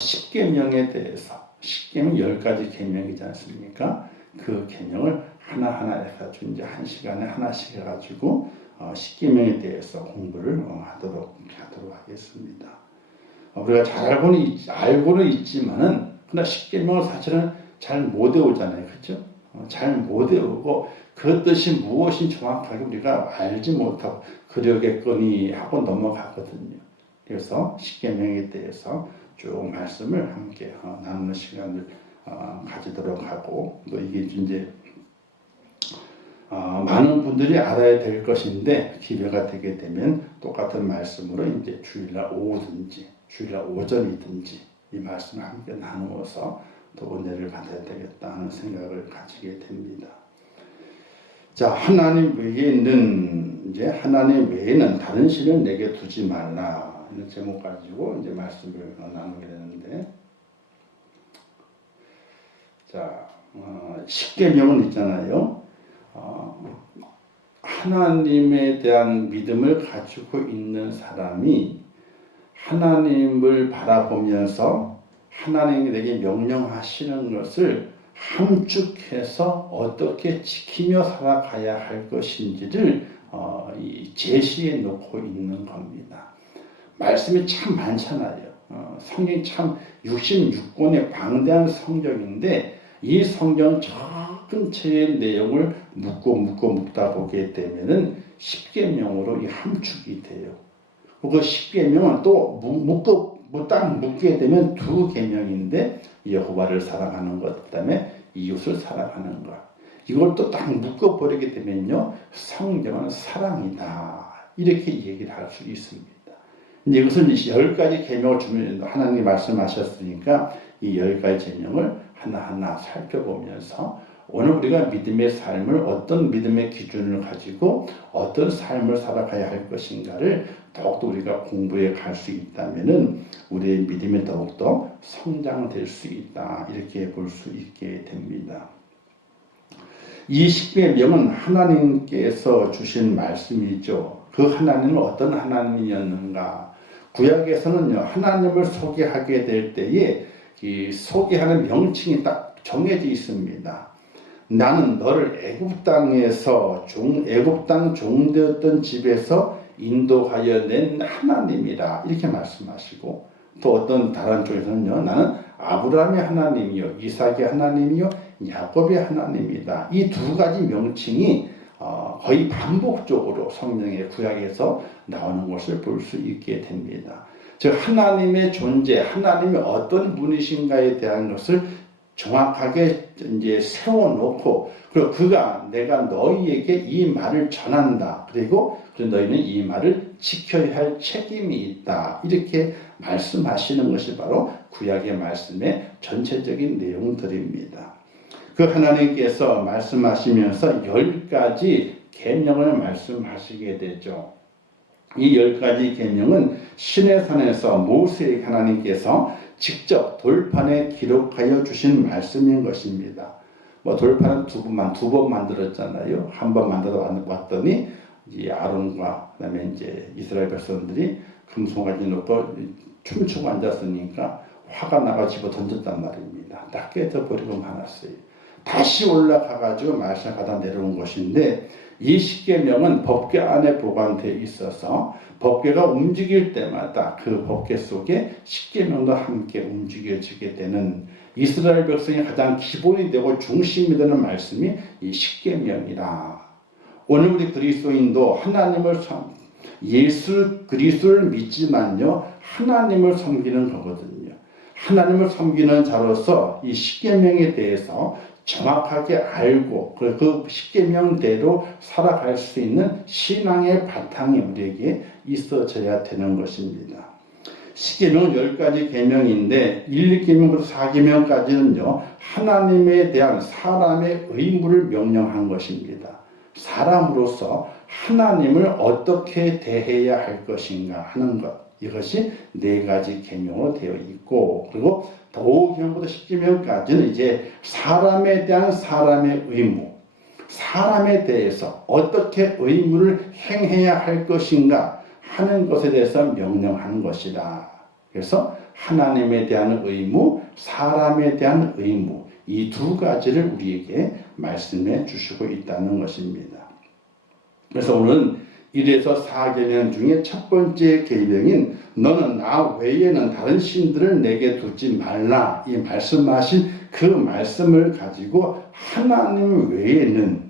십계명에 대해서, 십계명 10가지 계명이지 않습니까? 그 계명을 하나하나 해가지고 이제 한 시간에 하나씩 해가지고 십계명에 대해서 공부를 하도록 하겠습니다. 우리가 잘 알고는 있지만은 그러나 십계명을 사실은 잘 못 외우잖아요, 그렇죠? 잘 못 외우고 그 뜻이 무엇인지 정확하게 우리가 알지 못하고 그러겠거니 하고 넘어가거든요. 그래서 십계명에 대해서 쭉 말씀을 함께 나누는 시간을 가지도록 하고, 또 이게 이제 많은 분들이 알아야 될 것인데 기회가 되게 되면 똑같은 말씀으로 이제 주일날 오후든지 주일날 오전이든지 이 말씀을 함께 나누어서 또 은혜를 받아야 되겠다 하는 생각을 가지게 됩니다. 자, 하나님 외에는 다른 신을 내게 두지 말라. 이런 제목 가지고 이제 말씀을 나누게 되는데, 자, 십계명은 있잖아요. 하나님에 대한 믿음을 가지고 있는 사람이 하나님을 바라보면서 하나님이 내게 명령하시는 것을 함축해서 어떻게 지키며 살아가야 할 것인지를 제시해 놓고 있는 겁니다. 말씀이 참 많잖아요. 성경이 참 66권의 방대한 성경인데 이 성경 전체의 내용을 묶다 보게 되면은 십계명으로 함축이 돼요. 그 십계명은 또 묶게 되면 두 계명인데, 여호와를 사랑하는 것, 그다음에 이웃을 사랑하는 것. 이걸 또 딱 묶어버리게 되면요, 성경은 사랑이다, 이렇게 얘기를 할 수 있습니다. 이것은 10가지 계명을 주면 하나님이 말씀하셨으니까 이 10가지 계명을 하나하나 살펴보면서 오늘 우리가 믿음의 삶을 어떤 믿음의 기준을 가지고 어떤 삶을 살아가야 할 것인가를 더욱더 우리가 공부해 갈 수 있다면은 우리의 믿음이 더욱더 성장될 수 있다, 이렇게 볼 수 있게 됩니다. 이 십계명은 하나님께서 주신 말씀이죠. 그 하나님은 어떤 하나님이었는가? 구약에서는요, 하나님을 소개하게 될 때에 이 소개하는 명칭이 딱 정해져 있습니다. 나는 너를 애굽 땅 종되었던 집에서 인도하여 낸 하나님이라, 이렇게 말씀하시고, 또 어떤 다른 쪽에서는요, 나는 아브라함의 하나님이요, 이삭의 하나님이요, 야곱의 하나님이다. 이 두 가지 명칭이 거의 반복적으로 성경의 구약에서 나오는 것을 볼 수 있게 됩니다. 즉 하나님의 존재, 하나님이 어떤 분이신가에 대한 것을 정확하게 이제 세워놓고, 그리고 내가 너희에게 이 말을 전한다. 그리고 너희는 이 말을 지켜야 할 책임이 있다, 이렇게 말씀하시는 것이 바로 구약의 말씀의 전체적인 내용들입니다. 그 하나님께서 말씀하시면서 10가지 계명을 말씀하시게 되죠. 이 10가지 계명은 시내산에서 모세에게 하나님께서 직접 돌판에 기록하여 주신 말씀인 것입니다. 돌판은 두 번 만들었잖아요. 한 번 만들어 왔더니 이제 아론과 그다음에 이제 이스라엘 백성들이 금송아지 놓고 춤추고 앉았으니까 화가 나가 집어 던졌단 말입니다. 다 깨져버리고 말았어요. 다시 올라가가지고 말씀 가다 내려온 것인데, 이 십계명은 법궤 안에 보관되어 있어서 법궤가 움직일 때마다 그 법궤 속에 십계명도 함께 움직여지게 되는, 이스라엘 백성이 가장 기본이 되고 중심이 되는 말씀이 이 십계명이라. 오늘 우리 그리스도인도 예수 그리스도를 믿지만요, 하나님을 섬기는 거거든요. 하나님을 섬기는 자로서 이 십계명에 대해서 정확하게 알고 그 십계명대로 살아갈 수 있는 신앙의 바탕이 우리에게 있어져야 되는 것입니다. 십계명은 10가지 계명인데 1, 2계명부터 4계명까지는요, 하나님에 대한 사람의 의무를 명령한 것입니다. 사람으로서 하나님을 어떻게 대해야 할 것인가 하는 것, 이것이 4가지 계명으로 되어 있고, 그리고 5계명부터 10계명까지는 이제 사람에 대한 사람의 의무, 사람에 대해서 어떻게 의무를 행해야 할 것인가 하는 것에 대해서 명령하는 것이다. 그래서 하나님에 대한 의무, 사람에 대한 의무, 이 두 가지를 우리에게 말씀해 주시고 있다는 것입니다. 그래서 오늘은 1에서 4계명 중에 첫 번째 계명인 너는 나 외에는 다른 신들을 내게 두지 말라, 이 말씀하신 그 말씀을 가지고 하나님 외에는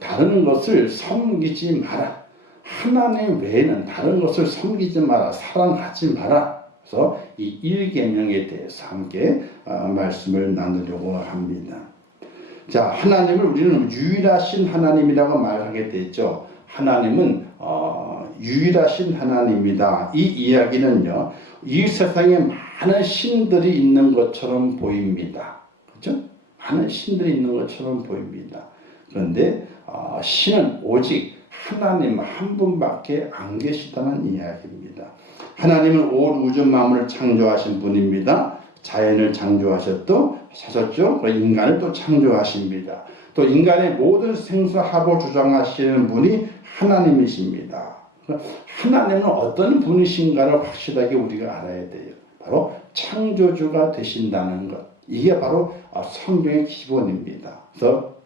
다른 것을 섬기지 마라. 하나님 외에는 다른 것을 섬기지 마라. 사랑하지 마라. 그래서 이 1계명에 대해서 함께 말씀을 나누려고 합니다. 자, 하나님을 우리는 유일하신 하나님이라고 말하게 되죠. 하나님은 유일하신 하나님이다. 이 이야기는요, 이 세상에 많은 신들이 있는 것처럼 보입니다. 그렇죠? 많은 신들이 있는 것처럼 보입니다. 그런데 신은 오직 하나님 한 분밖에 안 계시다는 이야기입니다. 하나님은 온 우주 만물을 창조하신 분입니다. 자연을 창조하셨죠. 인간을 또 창조하십니다. 또 인간의 모든 생사합을 주장하시는 분이 하나님이십니다. 하나님은 어떤 분이신가를 확실하게 우리가 알아야 돼요. 바로 창조주가 되신다는 것. 이게 바로 성경의 기본입니다. 그래서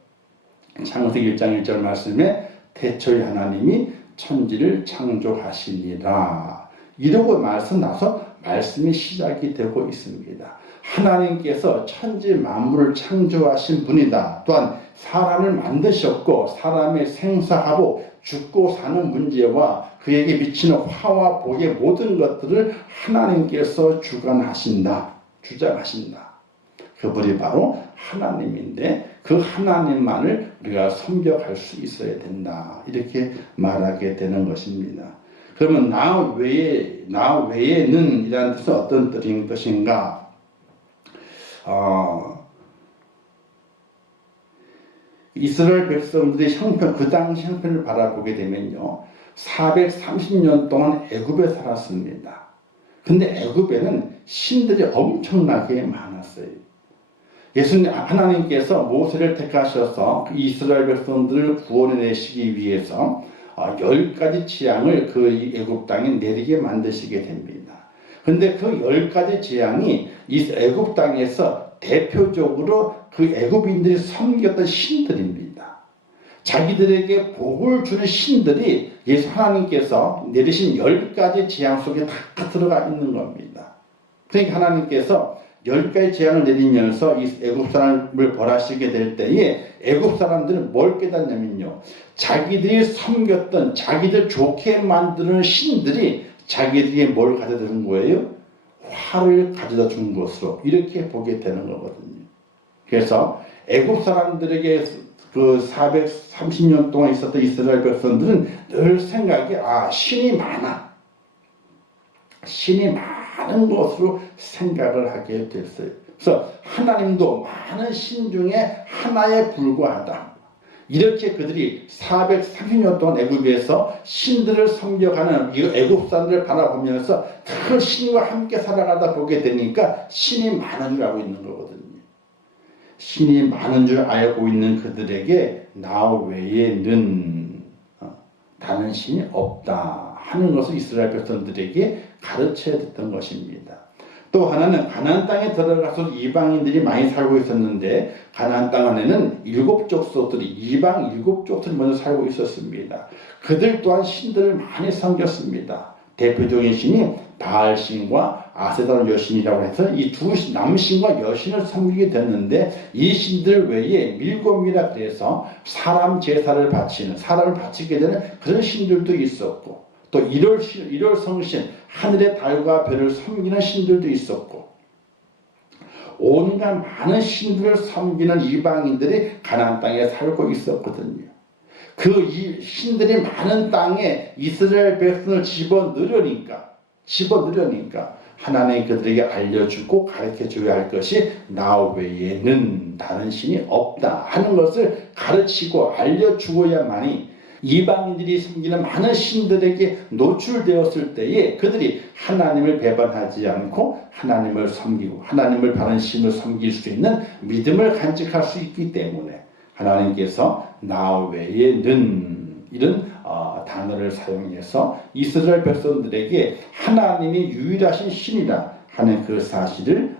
창세기 1장 1절 말씀에 태초에 하나님이 천지를 창조하시니라. 이러고 나서 말씀이 시작이 되고 있습니다. 하나님께서 천지 만물을 창조하신 분이다. 또한 사람을 만드셨고 사람의 생사하고 죽고 사는 문제와 그에게 미치는 화와 복의 모든 것들을 하나님께서 주관하신다. 주장하신다. 그분이 바로 하나님인데 그 하나님만을 우리가 섬겨갈 수 있어야 된다. 이렇게 말하게 되는 것입니다. 그러면 나 외에는 이라는 뜻은 어떤 뜻인가? 이스라엘 백성들의 형편, 그 당시 형편을 바라보게 되면요, 430년 동안 애굽에 살았습니다. 근데 애굽에는 신들이 엄청나게 많았어요. 하나님께서 모세를 택하셔서 이스라엘 백성들을 구원해내시기 위해서 10가지 재앙을 그 애굽 땅에 내리게 만드시게 됩니다. 근데 그 10가지 재앙이 이 애굽 땅에서 대표적으로 그 애굽인들이 섬겼던 신들입니다. 자기들에게 복을 주는 신들이 예수 하나님께서 내리신 10가지 재앙 속에 다 들어가 있는 겁니다. 그러니까 하나님께서 10가지 재앙을 내리면서 이 애굽 사람을 벌하시게 될 때에 애굽 사람들은 뭘 깨닫냐면요, 자기들이 섬겼던 자기들 좋게 만드는 신들이 자기들에게 뭘 가져다 준 거예요? 화를 가져다 준 것으로 이렇게 보게 되는 거거든요. 그래서 애굽 사람들에게 그 430년 동안 있었던 이스라엘 백성들은 늘 생각이 신이 많아. 신이 많은 것으로 생각을 하게 됐어요. 그래서 하나님도 많은 신 중에 하나에 불과하다. 이렇게 그들이 430년 동안 애굽에서 신들을 섬겨가는 이 애굽 사람들을 바라보면서 그 신과 함께 살아가다 보게 되니까 신이 많은 줄 알고 있는 거거든요. 신이 많은 줄 알고 있는 그들에게 나 외에는 다른 신이 없다 하는 것을 이스라엘 백성들에게 가르쳐야 됐던 것입니다. 또 하나는 가나안 땅에 들어가서 이방인들이 많이 살고 있었는데 가나안 땅 안에는 7족속들이 이방 7족들이 먼저 살고 있었습니다. 그들 또한 신들을 많이 섬겼습니다. 대표적인 신이 바알신과 아세다는 여신이라고 해서 이 두 남신과 여신을 섬기게 됐는데 이 신들 외에 밀곰이라 그래서 사람 제사를 바치는, 사람을 바치게 되는 그런 신들도 있었고, 또 일월 성신, 하늘의 달과 별을 섬기는 신들도 있었고, 온갖 많은 신들을 섬기는 이방인들이 가나안 땅에 살고 있었거든요. 그 신들이 많은 땅에 이스라엘 백성을 집어넣으려니까 하나님이 그들에게 알려주고 가르쳐줘야 할 것이 나 외에는 다른 신이 없다 하는 것을 가르치고 알려주어야만이 이방인들이 섬기는 많은 신들에게 노출되었을 때에 그들이 하나님을 배반하지 않고 하나님을 섬기고 하나님을 바른 신을 섬길 수 있는 믿음을 간직할 수 있기 때문에 하나님께서 나 외에는 이런 단어를 사용해서 이스라엘 백성들에게 하나님이 유일하신 신이라 하는 그 사실을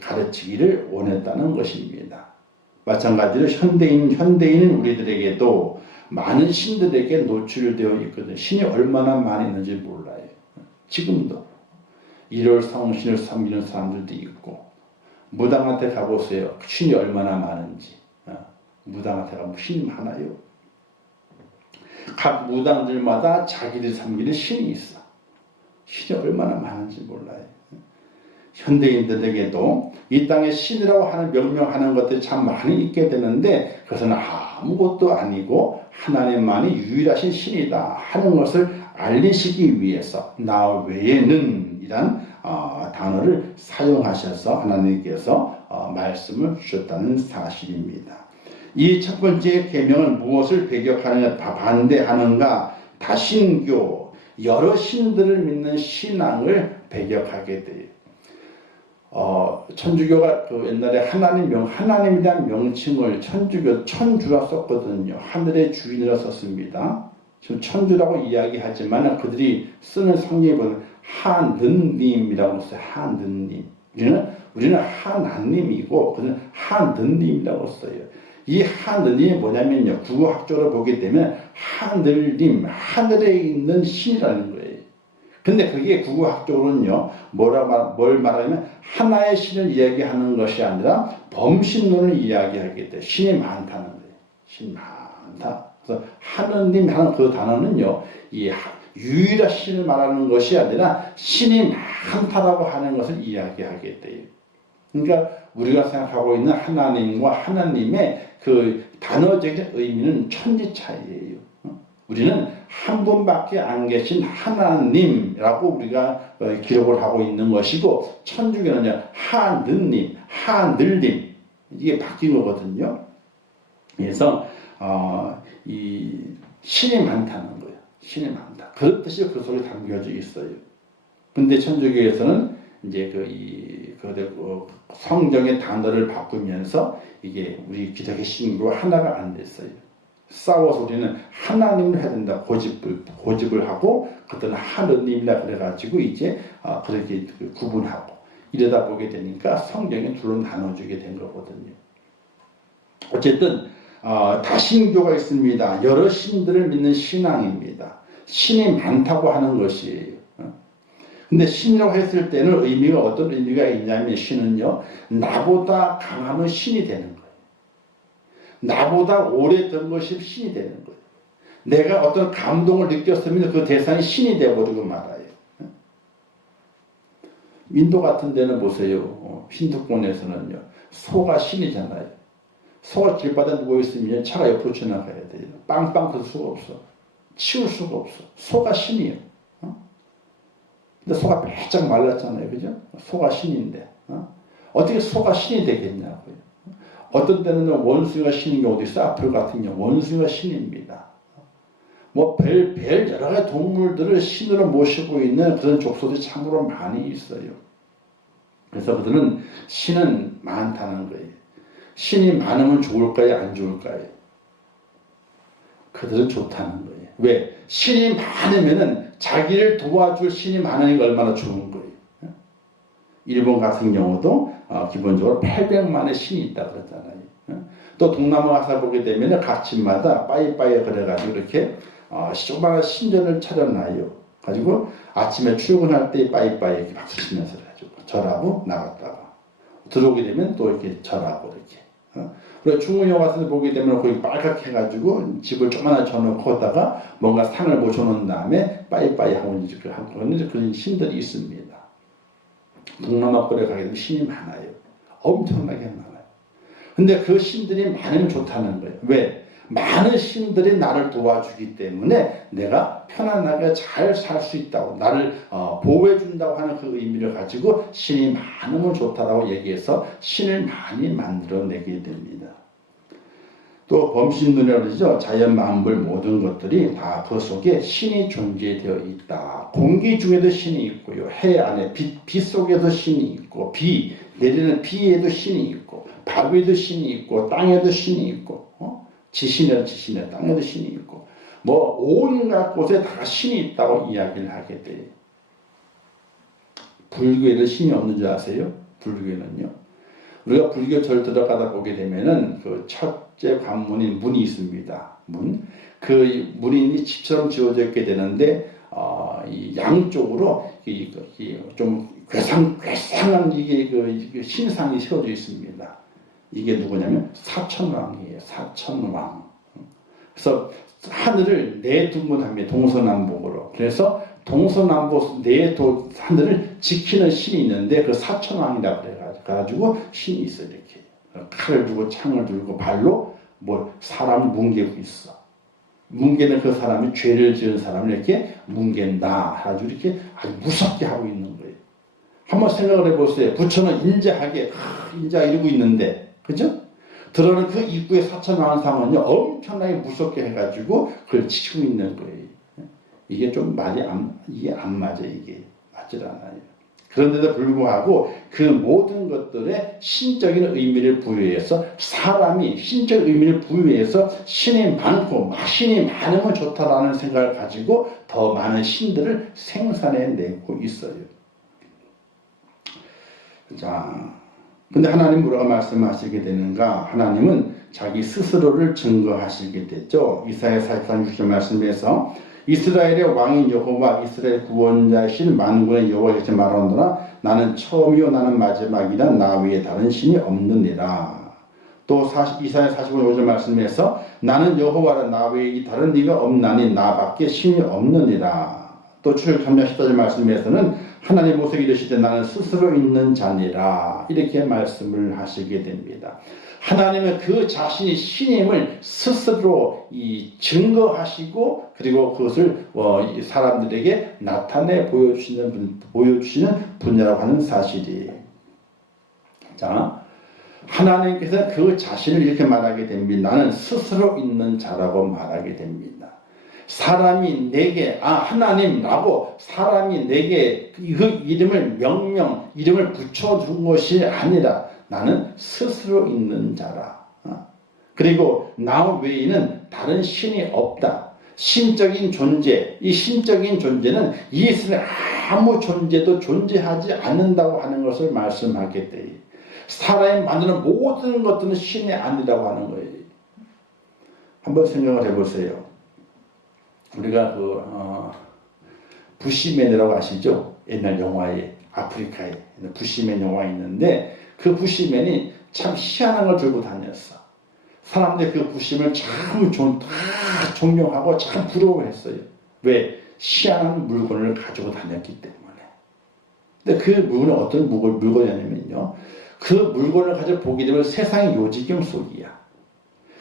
가르치기를 원했다는 것입니다. 마찬가지로 현대인은 우리들에게도 많은 신들에게 노출되어 있거든요. 신이 얼마나 많이 있는지 몰라요. 지금도 일월성신을 섬기는 사람들도 있고, 무당한테 가보세요. 신이 얼마나 많은지. 무당한테 가면 신이 많아요. 각 무당들마다 자기들이 섬기는 신이 있어. 신이 얼마나 많은지 몰라요. 현대인들에게도 이 땅에 신이라고 하는 명명하는 것들이 참 많이 있게 되는데, 그것은 아무것도 아니고 하나님만이 유일하신 신이다 하는 것을 알리시기 위해서 나 외에는 이란 단어를 사용하셔서 하나님께서 말씀을 주셨다는 사실입니다. 이 첫 번째 계명을 무엇을 반대하는가? 다신교, 여러 신들을 믿는 신앙을 배격하게 돼요. 천주교가 옛날에 하나님에 대한 명칭을 천주라 썼거든요. 하늘의 주인이라 썼습니다. 지금 천주라고 이야기하지만 그들이 쓰는 성경에 보면 하느님이라고 써요. 하느님. 우리는 하나님이고 그들은 하느님이라고 써요. 이 하느님이 뭐냐면요. 국어학적으로 보게 되면 하늘님, 하늘에 있는 신이라는 거예요. 근데 그게 국어학적으로는요, 뭘 말하냐면 하나의 신을 이야기하는 것이 아니라 범신론을 이야기하게 돼. 신이 많다는 거예요. 신이 많다. 그래서 하느님 하는 그 단어는요, 이 유일한 신을 말하는 것이 아니라 신이 많다라고 하는 것을 이야기하게 돼요. 그러니까 우리가 생각하고 있는 하나님과 하나님의 그 단어적인 의미는 천지 차이예요. 우리는 한 분밖에 안 계신 하나님이라고 우리가 기록을 하고 있는 것이고, 천주교는요, 하느님, 하늘님, 이게 바뀐 거거든요. 그래서 이 신이 많다는 거예요. 신이 많다. 그런 뜻이 그 속에 담겨져 있어요. 근데 천주교에서는 이제 성경의 단어를 바꾸면서 이게 우리 기독의 신으로 하나가 안 됐어요. 싸워서 우리는 하나님을 해야 된다. 고집을 하고, 그들은 하느님이라 그래가지고 이제 그렇게 구분하고 이러다 보게 되니까 성경이 둘로 나눠주게 된 거거든요. 어쨌든 다신교가 있습니다. 여러 신들을 믿는 신앙입니다. 신이 많다고 하는 것이에요. 근데 신이라고 했을 때는 의미가 어떤 의미가 있냐면, 신은요, 나보다 강하면 신이 되는 거예요. 나보다 오래된 것이 신이 되는 거예요. 내가 어떤 감동을 느꼈으면 그 대상이 신이 되어버리고 말아요. 인도 같은 데는 보세요. 힌두권에서는요, 소가 신이잖아요. 소가 길바닥에 누워있으면 차가 옆으로 지나가야 돼요. 빵빵 들 수가 없어. 치울 수가 없어. 소가 신이에요. 근데 소가 바짝 말랐잖아요. 그죠? 소가 신인데. 어떻게 소가 신이 되겠냐고요. 어떤 때는 원숭이가 신인 경우도 있어요. 아프리카 같은 경우 원숭이가 신입니다. 별 여러 가지 동물들을 신으로 모시고 있는 그런 족속들이 참으로 많이 있어요. 그래서 그들은 신은 많다는 거예요. 신이 많으면 좋을까요? 안 좋을까요? 그들은 좋다는 거예요. 왜? 신이 많으면은 자기를 도와줄 신이 많으니까 얼마나 좋은 거예요. 일본 같은 경우도 기본적으로 800만의 신이 있다 그러잖아요. 또 동남아 가서 보게 되면 각 집마다 빠이빠이 그래가지고 이렇게 조그마한 신전을 차려놔요. 가지고 아침에 출근할 때 빠이빠이 이렇게 박수 치면서 해가지고 절하고 나갔다가 들어오게 되면 또 이렇게 절하고 이렇게. 그리고 중국에 가서 보게 되면 거기 빨갛게 해가지고 집을 조그마하게 쳐놓고 거기다가 뭔가 상을 모셔놓은 다음에 빠이빠이 하고 이제 그런 신들이 있습니다. 동남아 꼴에 가게 되면 신이 많아요. 엄청나게 많아요. 근데 그 신들이 많으면 좋다는 거예요. 왜? 많은 신들이 나를 도와주기 때문에 내가 편안하게 잘 살 수 있다고, 나를 보호해 준다고 하는 그 의미를 가지고 신이 많으면 좋다라고 얘기해서 신을 많이 만들어내게 됩니다. 또 범신론이라고 그러죠. 자연 만물 모든 것들이 다 그 속에 신이 존재되어 있다. 공기 중에도 신이 있고요. 해 안에 빛 속에도 신이 있고, 비 내리는 비에도 신이 있고, 바위에도 신이 있고, 땅에도 신이 있고, 지신에 땅에도 신이 있고, 뭐 온갖 곳에 다 신이 있다고 이야기를 하게 돼요. 불교에는 신이 없는 줄 아세요? 불교에는요. 우리가 불교 절 들어가다 보게 되면은 그 첫째 관문인 문이 있습니다. 문. 그 문이 집처럼 지어져 있게 되는데 이 양쪽으로 좀 괴상한 이게 그 신상이 세워져 있습니다. 이게 누구냐면 사천왕이에요. 사천왕. 그래서 하늘을 네 둥근합니다. 동서남북으로. 그래서 동서남북 네 하늘을 지키는 신이 있는데 그 사천왕이라고 그래가지고 신이 있어. 이렇게 칼을 들고 창을 들고 발로 뭐 사람을 뭉개고 있어. 뭉개는 그 사람이 죄를 지은 사람을 이렇게 뭉갠다. 아주 이렇게 아주 무섭게 하고 있는 거예요. 한번 생각을 해보세요. 부처는 인자하게 인자 이러고 있는데, 그죠? 들어오는 그 입구의 사천왕상은요 엄청나게 무섭게 해가지고 그걸 지키고 있는 거예요. 이게 좀 말이 이게 안 맞아. 이게 맞질 않아요. 그런데도 불구하고 그 모든 것들에 신적인 의미를 부여해서 사람이 신적 의미를 부여해서 신이 많으면 좋다라는 생각을 가지고 더 많은 신들을 생산해내고 있어요. 자, 근데 하나님 뭐라고 말씀하시게 되는가? 하나님은 자기 스스로를 증거하시게 됐죠. 이사야 43, 6절 말씀에서 이스라엘의 왕인 여호와 이스라엘 구원자이신 만군의 여호와께서 말하노라 나는 처음이요 나는 마지막이라 나 외에 다른 신이 없느니라. 또 이사야 45, 5절 말씀에서 나는 여호와라 나 외에 다른 네가 없나니 나밖에 신이 없느니라. 또 출애굽 3장 14절 말씀에서는 하나님 모세에게 이르시되 나는 스스로 있는 자니라 이렇게 말씀을 하시게 됩니다. 하나님은 그 자신이 신임을 스스로 증거하시고 그리고 그것을 사람들에게 나타내 보여주시는 분이라고 하는 사실이에요. 자, 하나님께서 그 자신을 이렇게 말하게 됩니다. 나는 스스로 있는 자라고 말하게 됩니다. 사람이 내게 하나님라고 사람이 내게 그 이름을 이름을 붙여준 것이 아니라 나는 스스로 있는 자라. 그리고 나 외에는 다른 신이 없다. 신적인 존재, 이 신적인 존재는 이 세상에 아무 존재도 존재하지 않는다고 하는 것을 말씀하게 돼요. 사람이 만드는 모든 것들은 신이 아니라고 하는 거예요. 한번 생각을 해보세요. 우리가 부시맨이라고 아시죠? 옛날 영화에 아프리카에 부시맨 영화 있는데 그 부시맨이 참 희한한 걸 들고 다녔어. 사람들이 그 부시맨을 참 존경하고 참 부러워했어요. 왜? 희한한 물건을 가지고 다녔기 때문에. 근데 그 물건이 어떤 물건이냐면요. 그 물건을 가지고 보게 되면 세상의 요지경 속이야.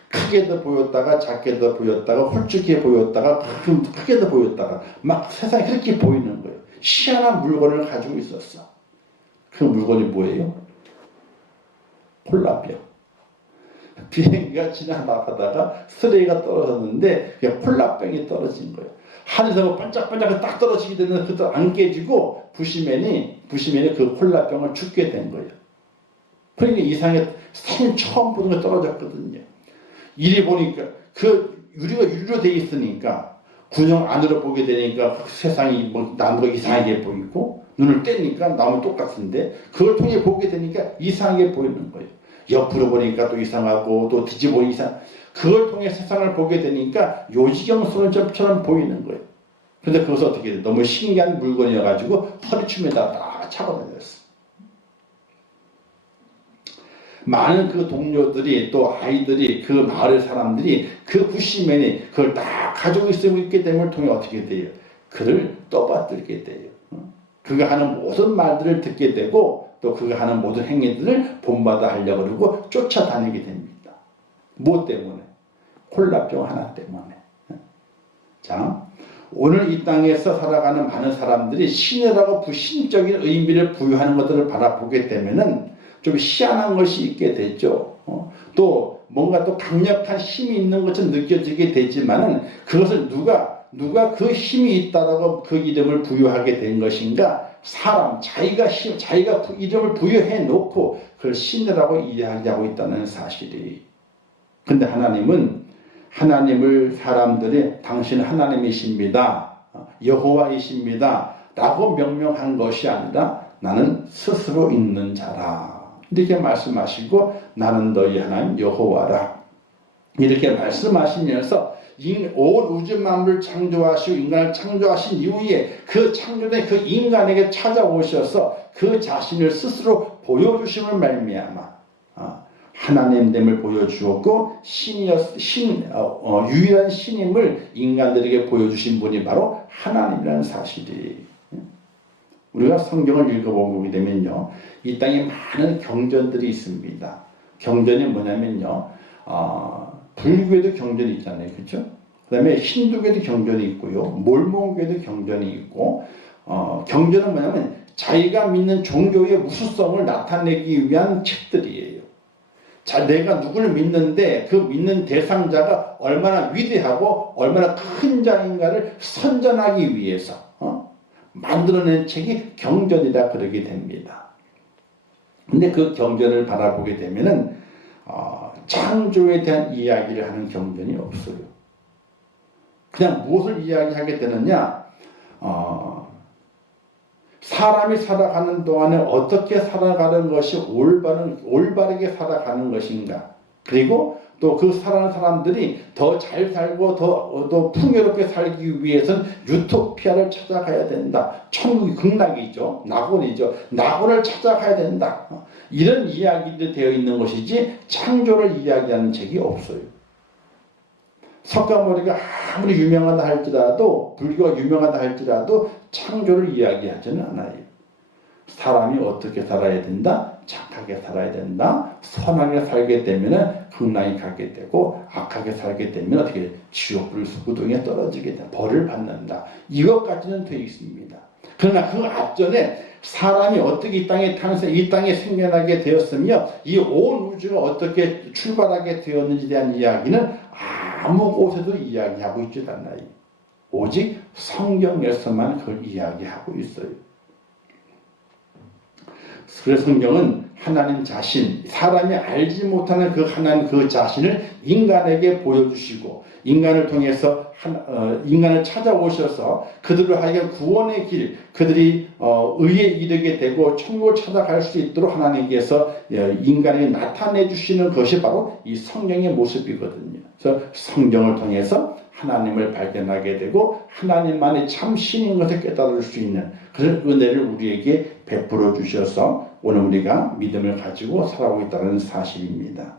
크게도 보였다가 작게도 보였다가 홀쭉해 보였다가 크게도 보였다가 막 세상이 그렇게 보이는 거예요. 희한한 물건을 가지고 있었어. 그 물건이 뭐예요? 콜라병. 비행기가 지나가다가 쓰레기가 떨어졌는데 콜라병이 떨어진 거예요. 하늘에서 반짝반짝 딱 떨어지게 되는 그것도 안 깨지고 부시맨이 그 콜라병을 죽게 된 거예요. 그러니까 이상하게 처음 보는 게 떨어졌거든요. 이리 보니까 그 유리가 유리로 돼 있으니까 군용 안으로 보게 되니까 세상이 나무가 이상하게 보이고 눈을 떼니까 나무 똑같은데 그걸 통해 보게 되니까 이상하게 보이는 거예요. 옆으로 보니까 또 이상하고 또 뒤집어 그걸 통해 세상을 보게 되니까 요지경 소년처럼 보이는 거예요. 그런데 그것은 어떻게 돼? 너무 신기한 물건이어가지고 허리춤에다 딱 차고 다녔어. 많은 그 동료들이 또 아이들이 그 마을 사람들이 그 부시맨이 그걸 딱 가지고 있기 때문에 통해 어떻게 돼요? 그를 떠받들게 돼요. 그가 하는 모든 말들을 듣게 되고 또 그가 하는 모든 행위들을 본받아 하려고 그러고 쫓아다니게 됩니다. 뭐 때문에? 콜라병 하나 때문에. 자, 오늘 이 땅에서 살아가는 많은 사람들이 신이라고 부신적인 의미를 부여하는 것들을 바라보게 되면은 좀 희한한 것이 있게 되죠. 또 뭔가 또 강력한 힘이 있는 것처럼 느껴지게 되지만은 그것을 누가 그 힘이 있다라고 그 이름을 부여하게 된 것인가? 자기가 이름을 부여해 놓고 그걸 신이라고 이야기하고 있다는 사실이. 근데 하나님은 하나님을 사람들이 당신 하나님이십니다. 여호와이십니다. 라고 명명한 것이 아니라 나는 스스로 있는 자라. 이렇게 말씀하시고 나는 너희 하나님 여호와라. 이렇게 말씀하시면서 온 우주 만물을 창조하시고 인간을 창조하신 이후에 그 창조된 그 인간에게 찾아오셔서 그 자신을 스스로 보여주심을 말미암아 하나님됨을 보여주었고 유일한 신임을 인간들에게 보여주신 분이 바로 하나님이라는 사실이. 우리가 성경을 읽어보게 되면요, 이 땅에 많은 경전들이 있습니다. 경전이 뭐냐면요, 불교에도 경전이 있잖아요, 그렇죠? 그다음에 힌두교에도 경전이 있고요, 몰몬교에도 경전이 있고, 경전은 뭐냐면 자기가 믿는 종교의 우수성을 나타내기 위한 책들이에요. 자, 내가 누구를 믿는데 그 믿는 대상자가 얼마나 위대하고 얼마나 큰 자인가를 선전하기 위해서 만들어낸 책이 경전이라 그러게 됩니다. 근데 그 경전을 바라보게 되면은 창조에 대한 이야기를 하는 경전이 없어요. 그냥 무엇을 이야기하게 되느냐, 사람이 살아가는 동안에 어떻게 살아가는 것이 올바르게 살아가는 것인가, 그리고 또 그 살아가는 사람들이 더 잘 살고 더 풍요롭게 살기 위해서는 유토피아를 찾아가야 된다. 천국이 극락이죠. 낙원이죠. 낙원을 찾아가야 된다. 이런 이야기들이 되어 있는 것이지 창조를 이야기하는 책이 없어요. 석가모니가 아무리 유명하다 할지라도, 불교가 유명하다 할지라도 창조를 이야기하지는 않아요. 사람이 어떻게 살아야 된다? 착하게 살아야 된다. 선하게 살게 되면 극락에 가게 되고, 악하게 살게 되면 어떻게 지옥불 수구동에 떨어지게 된다. 벌을 받는다. 이것까지는 되어 있습니다. 그러나 그 앞전에 사람이 어떻게 이 땅에 생겨나게 되었으며 이 온 우주가 어떻게 출발하게 되었는지에 대한 이야기는 아무 곳에도 이야기하고 있지 않아요. 오직 성경에서만 그걸 이야기하고 있어요. 그래서 성경은 하나님 자신, 사람이 알지 못하는 그 하나님 그 자신을 인간에게 보여주시고, 인간을 통해서 인간을 찾아오셔서 그들을 하여금 구원의 길, 그들이 의에 이르게 되고 천국을 찾아갈 수 있도록 하나님께서 인간에게 나타내 주시는 것이 바로 이 성경의 모습이거든요. 그래서 성경을 통해서 하나님을 발견하게 되고 하나님만이 참 신인 것을 깨달을 수 있는 그런 은혜를 우리에게 베풀어 주셔서 오늘 우리가 믿음을 가지고 살아오고 있다는 사실입니다.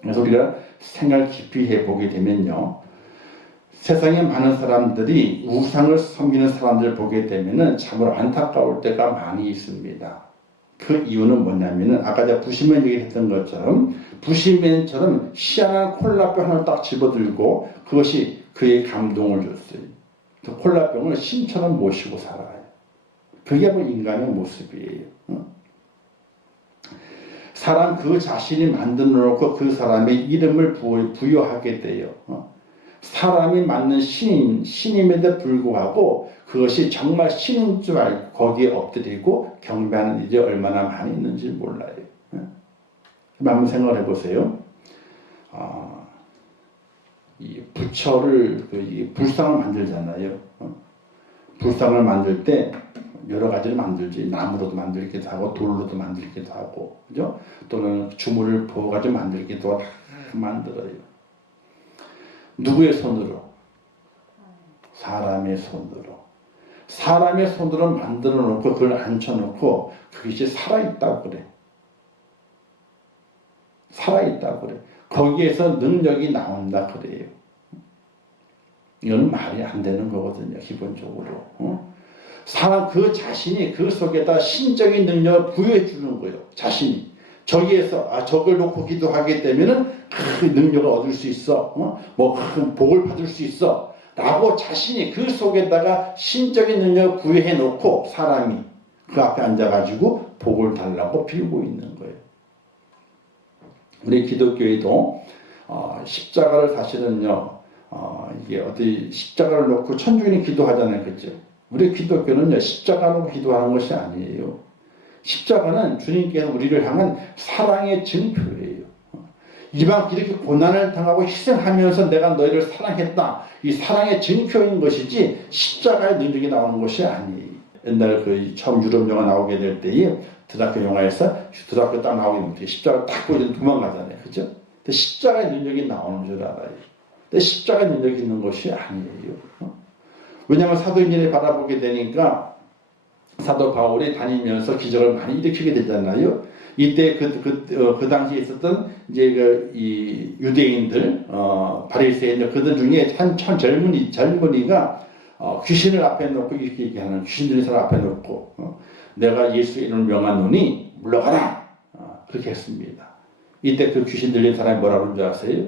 그래서 우리가 생각을 깊이 해보게 되면요, 세상에 많은 사람들이 우상을 섬기는 사람들을 보게 되면은 참으로 안타까울 때가 많이 있습니다. 그 이유는 뭐냐면은 아까 제가 부시맨 얘기했던 것처럼 부시맨처럼 희한한 콜라병 하나를 딱 집어들고 그것이 그의 감동을 줬어요. 그 콜라병을 신처럼 모시고 살아가요. 그게 뭐 인간의 모습이에요. 사람 그 자신이 만들어 놓고 그 사람의 이름을 부여하게 돼요. 사람이 맞는 신임에도 불구하고 그것이 정말 신인 줄 알고 거기에 엎드리고 경배하는 일이 얼마나 많이 있는지 몰라요. 한번 생각을 해보세요. 이 부처를 이 불상을 만들잖아요. 불상을 만들 때 여러 가지를 만들지. 나무로도 만들기도 하고 돌로도 만들기도 하고, 그죠? 또는 주물을 부어가지고 만들기도 하고 만들어요. 누구의 손으로? 사람의 손으로. 사람의 손으로 만들어 놓고 그걸 앉혀놓고 그것이 살아있다고 그래. 살아있다고 그래. 거기에서 능력이 나온다 그래요. 이거는 말이 안 되는 거거든요, 기본적으로. 사람 그 자신이 그 속에다 신적인 능력을 부여해 주는 거예요. 자신이. 저기에서 저걸 놓고 기도하게 되면은 그 능력을 얻을 수 있어. 뭐 큰 복을 받을 수 있어. 라고 자신이 그 속에다가 신적인 능력을 부여해 놓고 사람이 그 앞에 앉아가지고 복을 달라고 빌고 있는 거예요. 우리 기독교에도 십자가를 사실은요, 이게 어디 십자가를 놓고 천주인이 기도하잖아요, 그죠? 우리 기독교는요, 십자가 놓고 기도하는 것이 아니에요. 십자가는 주님께서 우리를 향한 사랑의 증표예요. 이방 이렇게 고난을 당하고 희생하면서 내가 너희를 사랑했다. 이 사랑의 증표인 것이지 십자가의 능력이 나오는 것이 아니에요. 옛날 그 처음 유럽 영화 나오게 될 때에 드라큘라 영화에서 드라큘라 딱 나오게 되면 십자가를 딱 보이면 도망가잖아요. 그죠? 근데 십자가의 능력이 나오는 줄 알아요. 근데 십자가의 능력이 있는 것이 아니에요. 왜냐하면 사도행전에 바라보게 되니까 사도 바울이 다니면서 기적을 많이 일으키게 되잖아요. 이때 그 당시에 있었던 이제 이 유대인들, 바리새인들 그들 중에 한 젊은이가 귀신을 앞에 놓고 이렇게 얘기하는 귀신 들린 사람 앞에 놓고 내가 예수 이름을 명하노니 물러가라 그렇게 했습니다. 이때 그 귀신 들린 사람이 뭐라고 하는 줄 아세요?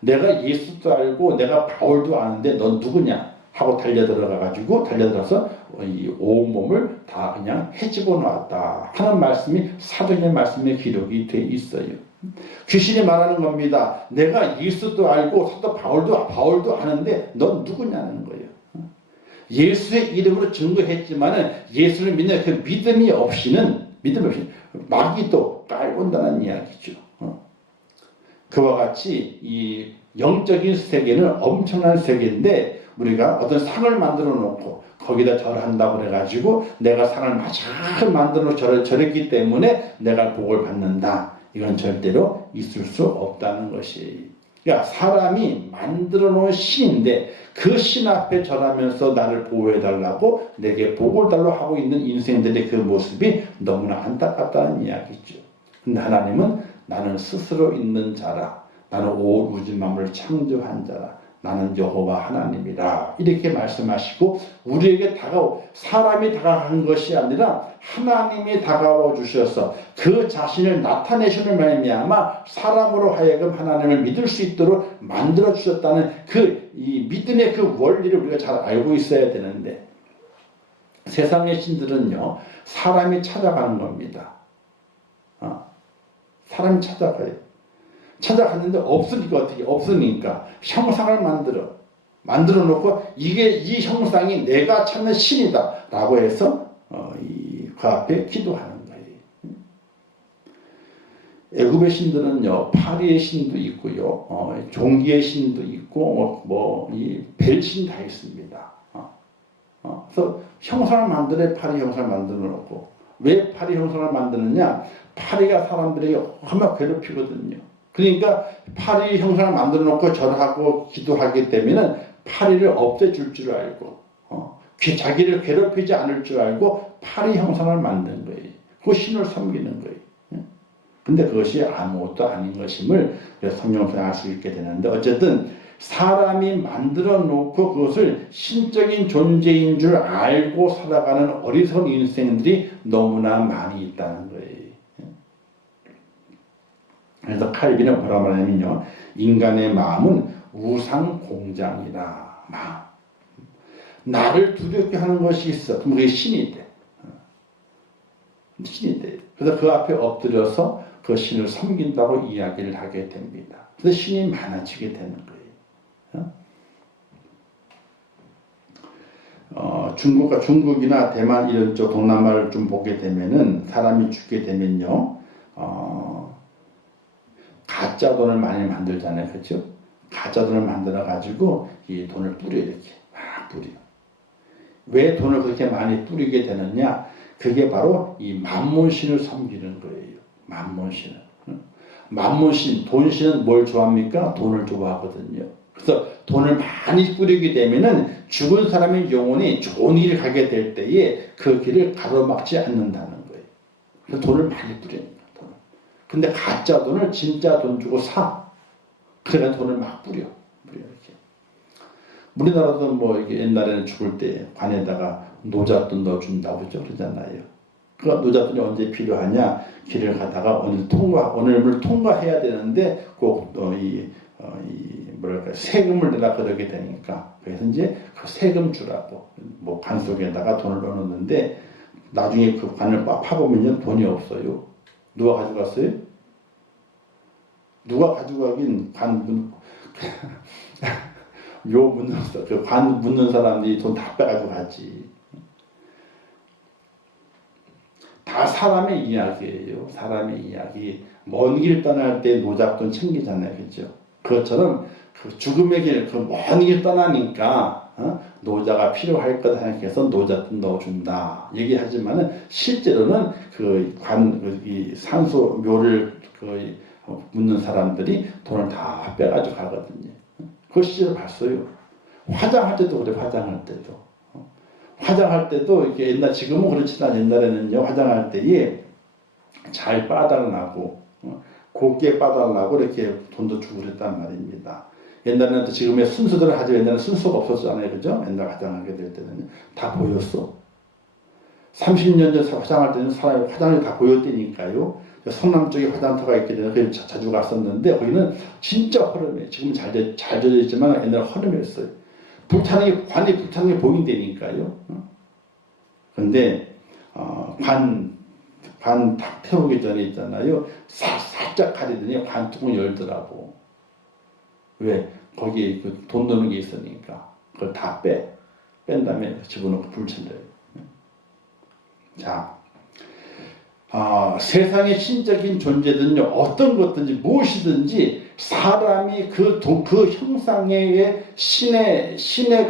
내가 예수도 알고 내가 바울도 아는데 넌 누구냐? 하고 달려들어서 이 온몸을 다 그냥 헤집어 놨다 하는 말씀이 사도행전 말씀에 기록이 돼 있어요. 귀신이 말하는 겁니다. 내가 예수도 알고 사도 바울도 아는데 넌 누구냐는 거예요. 예수의 이름으로 증거했지만은 예수를 믿는 그 믿음이 없이는 마귀도 깔본다는 이야기죠. 그와 같이 이 영적인 세계는 엄청난 세계인데 우리가 어떤 상을 만들어 놓고 거기다 절한다고 그래가지고 내가 상을 잘 만들어 절했기 때문에 내가 복을 받는다. 이건 절대로 있을 수 없다는 것이에요. 그러니까 사람이 만들어 놓은 신인데 그 신 앞에 절하면서 나를 보호해달라고 내게 복을 달라고 하고 있는 인생들의 그 모습이 너무나 안타깝다는 이야기죠. 근데 하나님은 나는 스스로 있는 자라. 나는 온 우주 만물을 창조한 자라. 나는 여호와 하나님이라 이렇게 말씀하시고 우리에게 사람이 다가간 것이 아니라 하나님이 다가와 주셔서 그 자신을 나타내시는 말미암아 사람으로 하여금 하나님을 믿을 수 있도록 만들어 주셨다는 이 믿음의 그 원리를 우리가 잘 알고 있어야 되는데 세상의 신들은요 사람이 찾아가는 겁니다. 사람이 찾아갔는데 없으니까 형상을 만들어 놓고 이 형상이 내가 찾는 신이다 라고 해서 그 앞에 기도하는 거예요. 애굽의 신들은요 파리의 신도 있고요 종기의 신도 있고 이 벨신 다 있습니다. 그래서 형상을 파리 형상을 만들어 놓고 왜 파리 형상을 만드느냐? 파리가 사람들에게 얼마나 괴롭히거든요. 그러니까 파리 형상을 만들어 놓고 절하고 기도하기 때문에 파리를 없애줄 줄 알고 자기를 괴롭히지 않을 줄 알고 파리 형상을 만든 거예요. 그 신을 섬기는 거예요. 근데 그것이 아무것도 아닌 것임을 성경에서 알 수 있게 되는데 어쨌든 사람이 만들어 놓고 그것을 신적인 존재인 줄 알고 살아가는 어리석은 인생들이 너무나 많이 있다는 거예요. 그래서 칼빈은 뭐라 말하냐면요. 인간의 마음은 우상 공장이다. 나를 두렵게 하는 것이 있어. 그럼 그게 신이 돼. 신이 돼. 그래서 그 앞에 엎드려서 그 신을 섬긴다고 이야기를 하게 됩니다. 그래서 신이 많아지게 되는 거예요. 중국이나 대만 이런 쪽 동남아를 좀 보게 되면은 사람이 죽게 되면요. 가짜 돈을 많이 만들잖아요. 그렇죠? 가짜 돈을 만들어 가지고 이 돈을 뿌려 이렇게 막 뿌려. 왜 돈을 그렇게 많이 뿌리게 되느냐? 그게 바로 이 만몬신을 섬기는 거예요. 만몬신을. 만몬신, 돈신은 뭘 좋아합니까? 돈을 좋아하거든요. 그래서 돈을 많이 뿌리게 되면은 죽은 사람의 영혼이 좋은 길을 가게 될 때에 그 길을 가로막지 않는다는 거예요. 그래서 돈을 많이 뿌립니다. 근데 가짜 돈을 진짜 돈 주고 사. 그러니까 돈을 막 뿌려 이렇게. 우리나라도 이게 옛날에는 죽을 때 관에다가 노잣돈 넣어준다고 그러잖아요. 그 노잣돈이 언제 필요하냐? 길을 가다가 오늘을 통과해야 되는데 꼭 세금을 내라 그러게 되니까 그래서 이제 그 세금 주라고 관 속에다가 돈을 넣어놓는데 나중에 그 관을 파보면 돈이 없어요. 누가 가져갔어요? 누가 가져가긴 관 묻는 사람들이 돈 다 빼가지고 갔지. 다 사람의 이야기예요. 사람의 이야기. 먼 길 떠날 때 노잡돈 챙기잖아요. 그죠? 그것처럼 그 죽음의 길, 그 먼 길 떠나니까 노자가 필요할 거다 생각해서 노잡돈 넣어준다. 얘기하지만은 실제로는 이 산소 묘를 묻는 사람들이 돈을 다 빼가지고 가거든요. 그거 실제로 봤어요. 화장할 때도 그래, 화장할 때도. 화장할 때도 이게 지금은 그렇지만 옛날에는요, 화장할 때에 잘 빠달라고, 곱게 빠달라고 이렇게 돈도 주고 그랬단 말입니다. 옛날에는 또 지금의 순서대로 하죠. 옛날에는 순서가 없었잖아요. 그죠? 옛날 화장하게 될 때는 다 보였어. 30년 전 화장할 때는 사람이 화장이 다 보였다니까요. 성남 쪽에 화장터가 있게 되면 자주 갔었는데 거기는 진짜 허름해. 지금 잘 젖어 있지만 옛날에 허름했어요. 관이 불타는 게 보인다니까요. 그런데 관 탁 태우기 전에 있잖아요. 살짝 가리더니 관 뚜껑 열더라고. 왜? 거기에 돈 넣는 게 있으니까. 그걸 다 뺀 다음에 집어넣고 불 쳤어요. 자, 세상의 신적인 존재든요, 어떤 것든지 무엇이든지 사람이 그 형상에 신의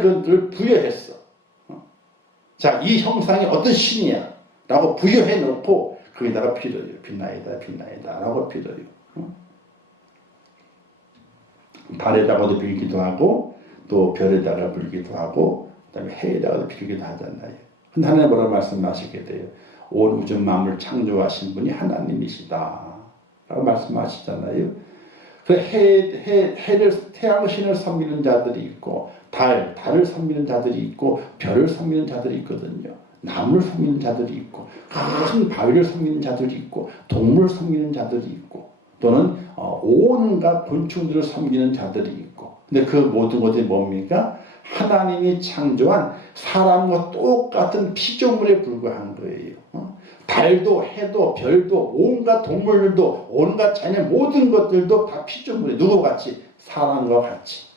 그를 부여했어. 자, 이 형상이 어떤 신이야? 라고 부여해 놓고 거기다가 빌어요. 빛나이다 라고 빌어요. 달에다가도 빌기도 하고 또 별에다가 빌기도 하고 그 다음에 해에다가도 빌기도 하잖아요. 근데 하나님 뭐라고 말씀하시게 돼요? 온 우주 만물 창조하신 분이 하나님이시다 라고 말씀하시잖아요. 태양의 신을 섬기는 자들이 있고 달을 섬기는 자들이 있고 별을 섬기는 자들이 있거든요. 나무를 섬기는 자들이 있고 큰 바위를 섬기는 자들이 있고 동물을 섬기는 자들이 있고 또는 온갖 곤충들을 섬기는 자들이 있고 근데 그 모든 것이 뭡니까? 하나님이 창조한 사람과 똑같은 피조물에 불과한 거예요. 달도 해도 별도 온갖 동물들도 온갖 자녀 모든 것들도 다 피조물에 누구와 같이? 사람과 같이.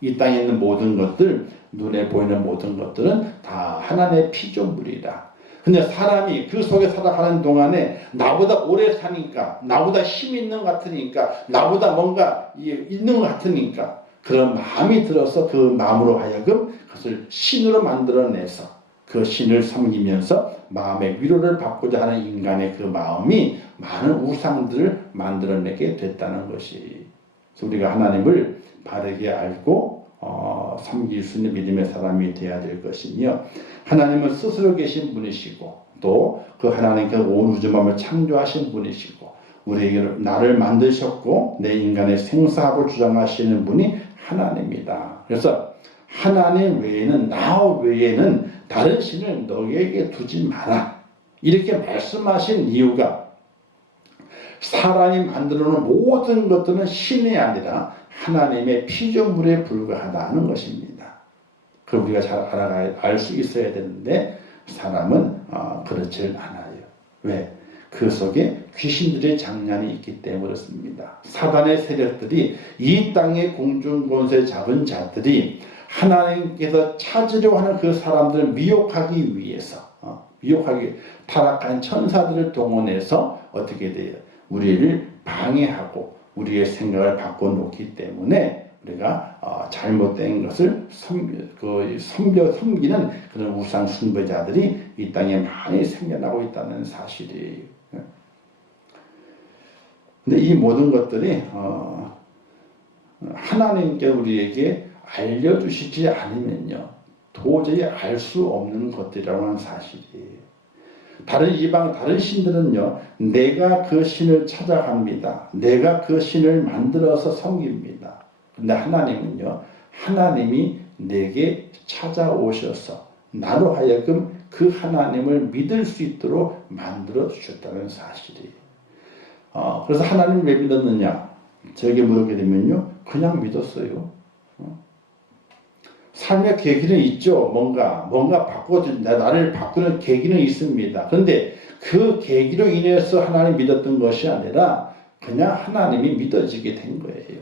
이 땅에 있는 모든 것들 눈에 보이는 모든 것들은 다 하나님의 피조물이다. 근데 사람이 그 속에 살아가는 동안에 나보다 오래 사니까 나보다 힘 있는 것 같으니까 나보다 뭔가 있는 것 같으니까 그런 마음이 들어서 그 마음으로 하여금 그것을 신으로 만들어내서 그 신을 섬기면서 마음의 위로를 받고자 하는 인간의 그 마음이 많은 우상들을 만들어내게 됐다는 것이. 그래서 우리가 하나님을 바르게 알고 섬길 수 있는 믿음의 사람이 되어야 될 것이며 하나님은 스스로 계신 분이시고 또 그 하나님께 온 우주만을 창조하신 분이시고 우리에게 나를 만드셨고 내 인간의 생사합을 주장하시는 분이 하나님이다. 그래서 하나님 외에는 나 외에는 다른 신을 너에게 두지 마라. 이렇게 말씀하신 이유가 사람이 만들어 놓은 모든 것들은 신이 아니라 하나님의 피조물에 불과하다는 것입니다. 그걸 우리가 잘 알 수 있어야 되는데 사람은 그렇지 않아요. 왜? 그 속에 귀신들의 장난이 있기 때문에 그렇습니다. 사단의 세력들이 이 땅의 공중권세 잡은 자들이 하나님께서 찾으려고 하는 그 사람들을 미혹하기 위해서 타락한 천사들을 동원해서 어떻게 돼요? 우리를 방해하고 우리의 생각을 바꿔놓기 때문에 우리가 잘못된 것을 섬기는 그런 우상 숭배자들이 이 땅에 많이 생겨나고 있다는 사실이에요. 근데 이 모든 것들이 하나님께 우리에게 알려주시지 않으면요 도저히 알 수 없는 것들이라고 하는 사실이에요. 다른 신들은요 내가 그 신을 찾아갑니다. 내가 그 신을 만들어서 섬깁니다. 근데 하나님은요 하나님이 내게 찾아오셔서 나로 하여금 그 하나님을 믿을 수 있도록 만들어 주셨다는 사실이에요. 그래서 하나님을 왜 믿었느냐? 저에게 물어보게 되면요 그냥 믿었어요. 삶의 계기는 있죠. 뭔가 바꿔준다. 나를 바꾸는 계기는 있습니다. 그런데 그 계기로 인해서 하나님 믿었던 것이 아니라 그냥 하나님이 믿어지게 된 거예요.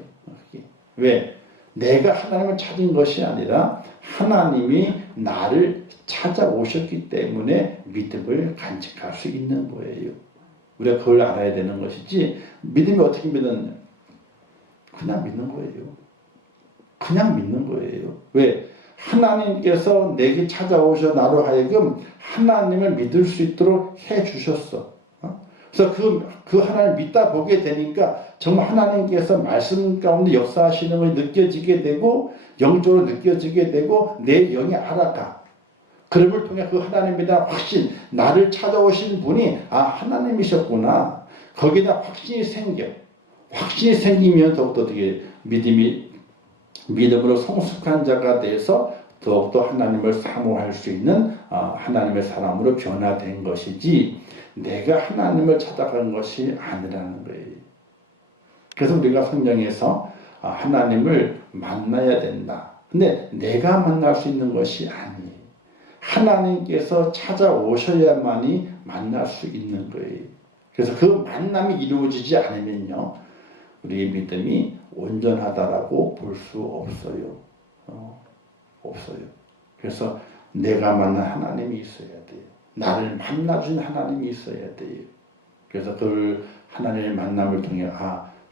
왜? 내가 하나님을 찾은 것이 아니라 하나님이 나를 찾아오셨기 때문에 믿음을 간직할 수 있는 거예요. 우리가 그걸 알아야 되는 것이지, 믿음이 어떻게 믿느냐? 그냥 믿는 거예요. 그냥 믿는 거예요. 왜? 하나님께서 내게 찾아오셔 나로 하여금 하나님을 믿을 수 있도록 해 주셨어. 그래서 그 하나님을 믿다 보게 되니까 정말 하나님께서 말씀 가운데 역사하시는 걸 느껴지게 되고, 영적으로 느껴지게 되고, 내 영이 알아가. 그럼을 통해 그 하나님에 대한 확신, 나를 찾아오신 분이 하나님이셨구나. 거기다 확신이 생겨. 확신이 생기면 더욱더 어떻게 믿음으로 성숙한 자가 돼서 더욱더 하나님을 사모할 수 있는 하나님의 사람으로 변화된 것이지, 내가 하나님을 찾아간 것이 아니라는 거예요. 그래서 우리가 성경에서 하나님을 만나야 된다. 근데 내가 만날 수 있는 것이 아니에요. 하나님께서 찾아오셔야만이 만날 수 있는 거예요. 그래서 그 만남이 이루어지지 않으면요, 우리의 믿음이 온전하다라고 볼 수 없어요. 없어요. 그래서 내가 만난 하나님이 있어야 돼요. 나를 만나준 하나님이 있어야 돼요. 그래서 그 하나님의 만남을 통해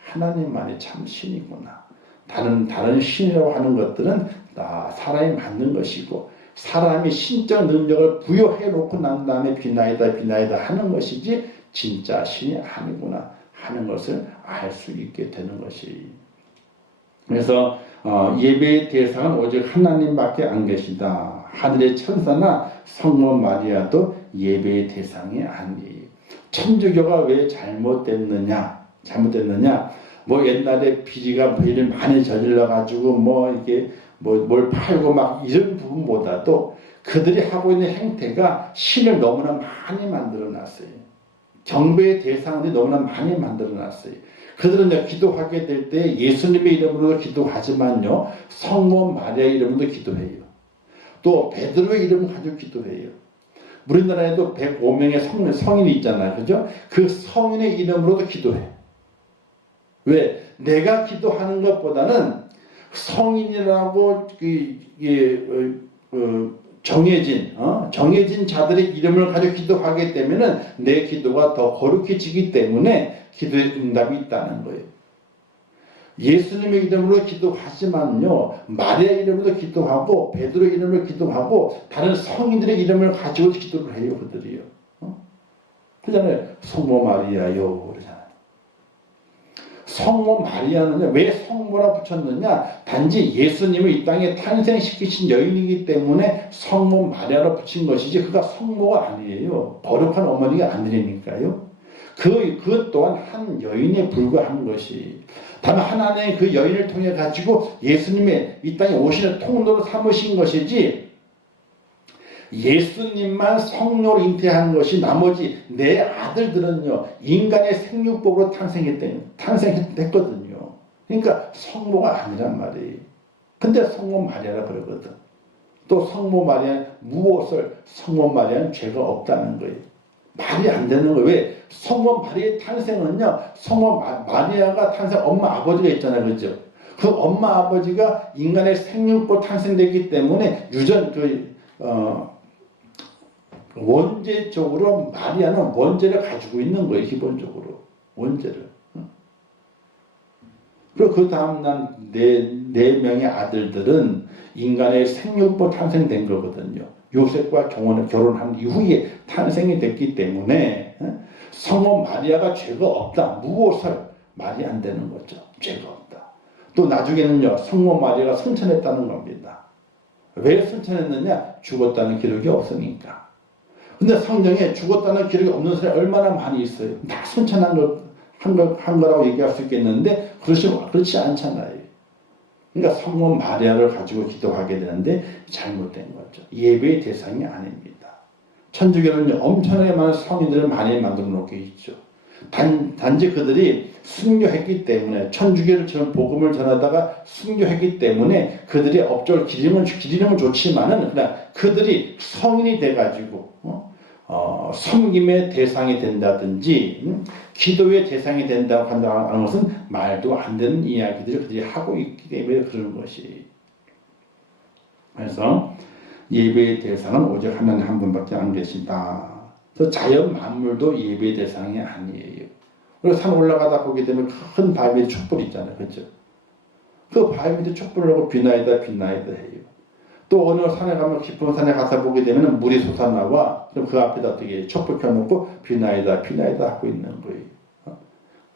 하나님만이 참 신이구나. 다른 신이라고 하는 것들은 다 사람이 만든 것이고, 사람이 신적 능력을 부여해 놓고 난 다음에 비나이다 하는 것이지 진짜 신이 아니구나 하는 것을 알 수 있게 되는 것이. 그래서 예배의 대상은 오직 하나님밖에 안 계시다. 하늘의 천사나 성모 마리아도 예배의 대상이 아니에요. 천주교가 왜 잘못됐느냐? 뭐 옛날에 비리가 죄를 많이 저질러 가지고 이게 뭘 팔고 막 이런 부분보다도 그들이 하고 있는 행태가 신을 너무나 많이 만들어 놨어요. 경배의 대상을 너무나 많이 만들어 놨어요. 그들은 기도하게 될 때 예수님의 이름으로 기도하지만요, 성모 마리아 이름으로 기도해요. 또 베드로의 이름을 가지고 기도해요. 우리나라에도 105명의 성인이 있잖아요. 그죠? 그 성인의 이름으로도 기도해. 왜? 내가 기도하는 것보다는 성인이라고 정해진 자들의 이름을 가지고 기도하게 되면은 내 기도가 더 거룩해지기 때문에 기도의 응답이 있다는 거예요. 예수님의 이름으로 기도하지만요, 마리아 이름으로 기도하고 베드로 이름으로 기도하고 다른 성인들의 이름을 가지고 기도를 해요. 그들이요. 그러잖아요. 성모 마리아요 그러잖아요. 성모 마리아는 왜 성모라 붙였느냐? 단지 예수님을 이 땅에 탄생시키신 여인이기 때문에 성모 마리아로 붙인 것이지, 그가 성모가 아니에요. 거룩한 어머니가 아니니까요. 그 또한 한 여인에 불과한 것이, 다만 하나님의 그 여인을 통해 가지고 예수님의 이 땅에 오시는 통로로 삼으신 것이지, 예수님만 성녀로 잉태한 것이 나머지 내 아들들은요, 인간의 생육법으로 탄생했거든요. 그러니까 성모가 아니란 말이에요. 근데 성모 마리아라 그러거든. 또 성모 마리아 무엇을, 성모 마리아는 죄가 없다는 거예요. 말이 안 되는 거예요. 왜? 성모 마리아의 탄생은요, 성모 마리아가 엄마 아버지가 있잖아요. 그죠? 그 엄마 아버지가 인간의 생육법 탄생되기 때문에 원죄적으로 마리아는 원죄를 가지고 있는 거예요. 기본적으로 원죄를. 그리고 그 다음날 네 명의 아들들은 인간의 생육법 탄생된 거거든요. 요셉과 결혼한 이후에 탄생이 됐기 때문에 성모 마리아가 죄가 없다. 무엇을 말이 안 되는 거죠. 죄가 없다. 또 나중에는요, 성모 마리아가 승천했다는 겁니다. 왜 승천했느냐? 죽었다는 기록이 없으니까. 근데 성경에 죽었다는 기록이 없는 사람이 얼마나 많이 있어요. 다 승천한 한 거라고 얘기할 수 있겠는데 그렇지 않잖아요. 그러니까 성모 마리아를 가지고 기도하게 되는데 잘못된 거죠. 예배의 대상이 아닙니다. 천주교는 엄청나게 많은 성인들을 많이 만들어 놓게 있죠. 단지 그들이 순교했기 때문에, 천주교를 복음을 전하다가 순교했기 때문에 그들이 업적을 기리는 좋지만은, 그냥 그들이 성인이 돼가지고 섬김의 대상이 된다든지 기도의 대상이 된다고 한다는 것은 말도 안 되는 이야기들을 그들이 하고 있기 때문에 그런 것이. 그래서 예배의 대상은 오직 하나님 한 분밖에 안 계시다. 그래서 자연 만물도 예배 대상이 아니에요. 그리고 산 올라가다 보게 되면 큰 바위 밑에 촛불 있잖아요. 그렇죠? 그 바위 밑에 촛불을 하고 비나이다 비나이다 해요. 또 어느 산에 가면 깊은 산에 가서 보게 되면 물이 솟아나와 그럼 그 앞에다 어떻게 촛불 켜놓고 비나이다 비나이다 하고 있는 거예요.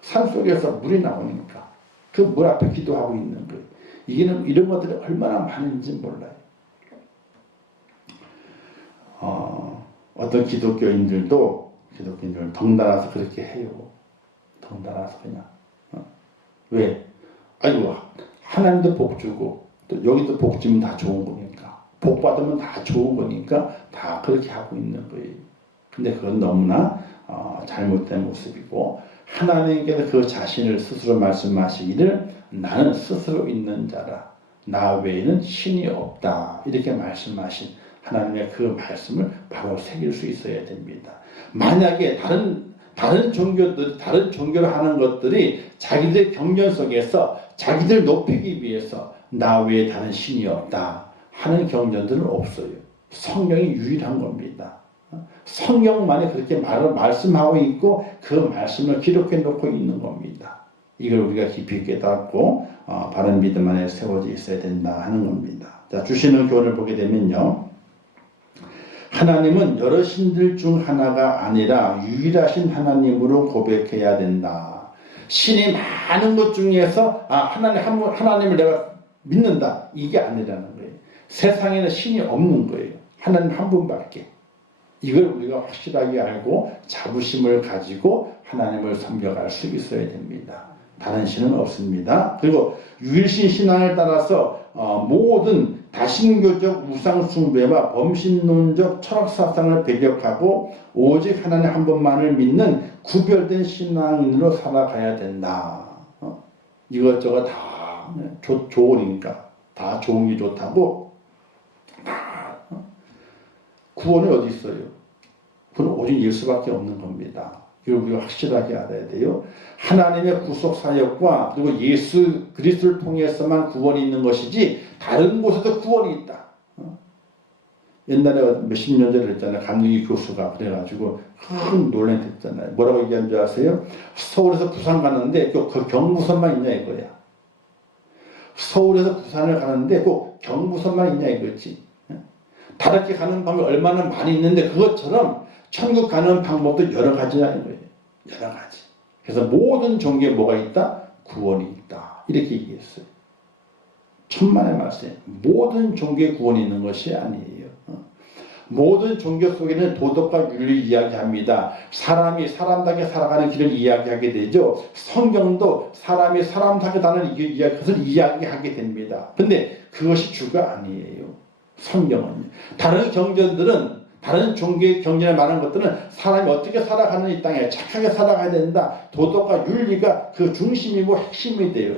산 속에서 물이 나오니까 그 물 앞에 기도하고 있는 거예요. 이런 것들이 얼마나 많은지 몰라요. 어떤 기독교인들도 덩달아서 그렇게 해요. 덩달아서 그냥. 왜? 아이고 하나님도 복 주고 또 여기도 복 주면 다 좋은 거니까 복 받으면 다 좋은 거니까 다 그렇게 하고 있는 거예요. 근데 그건 너무나 잘못된 모습이고 하나님께서 그 자신을 스스로 말씀하시기를 나는 스스로 있는 자라 나 외에는 신이 없다 이렇게 말씀하신 하나님의 그 말씀을 바로 새길 수 있어야 됩니다. 만약에 다른 종교를 하는 것들이 자기들 경전 속에서 자기들 높이기 위해서 나 외에 다른 신이 없다 하는 경전들은 없어요. 성경이 유일한 겁니다. 성경만이 그렇게 말씀하고 있고 그 말씀을 기록해 놓고 있는 겁니다. 이걸 우리가 깊이 깨닫고 바른 믿음 안에 세워져 있어야 된다 하는 겁니다. 자, 주시는 교훈을 보게 되면요. 하나님은 여러 신들 중 하나가 아니라 유일하신 하나님으로 고백해야 된다. 신이 많은 것 중에서 하나님을 내가 믿는다. 이게 아니라는 거예요. 세상에는 신이 없는 거예요. 하나님 한 분밖에. 이걸 우리가 확실하게 알고 자부심을 가지고 하나님을 섬겨갈 수 있어야 됩니다. 다른 신은 없습니다. 그리고 유일신 신앙을 따라서 모든 다신교적 우상숭배와 범신론적 철학사상을 배격하고 오직 하나님 한 분만을 믿는 구별된 신앙인으로 살아가야 된다. 이것저것 다 좋으니까 다 좋은 게 좋다고 다 구원이 어디 있어요? 그건 오직 예수밖에 없는 겁니다. 이걸 우리가 확실하게 알아야 돼요. 하나님의 구속 사역과 그리고 예수 그리스도를 통해서만 구원이 있는 것이지 다른 곳에도 구원이 있다. 옛날에 몇십 년 전에 그랬잖아요. 감리교 교수가 그래가지고 큰 논란이 됐잖아요. 뭐라고 얘기한 줄 아세요? 서울에서 부산 가는데 그 경부선만 있냐 이거야. 서울에서 부산을 가는데 꼭 경부선만 있냐 이거지. 다르게 가는 방법이 얼마나 많이 있는데 그것처럼 천국 가는 방법도 여러 가지라는 거예요. 여러 가지. 그래서 모든 종교에 뭐가 있다? 구원이 있다. 이렇게 얘기했어요. 천만의 말씀. 모든 종교에 구원이 있는 것이 아니에요. 모든 종교 속에는 도덕과 윤리 이야기합니다. 사람이 사람답게 살아가는 길을 이야기하게 되죠. 성경도 사람이 사람답게 사는 것을 이야기하게 됩니다. 근데 그것이 주가 아니에요. 성경은요. 다른 경전들은 다른 종교의 경전에 말하는 것들은 사람이 어떻게 살아가는 이 땅에 착하게 살아가야 된다. 도덕과 윤리가 그 중심이고 핵심이 돼요.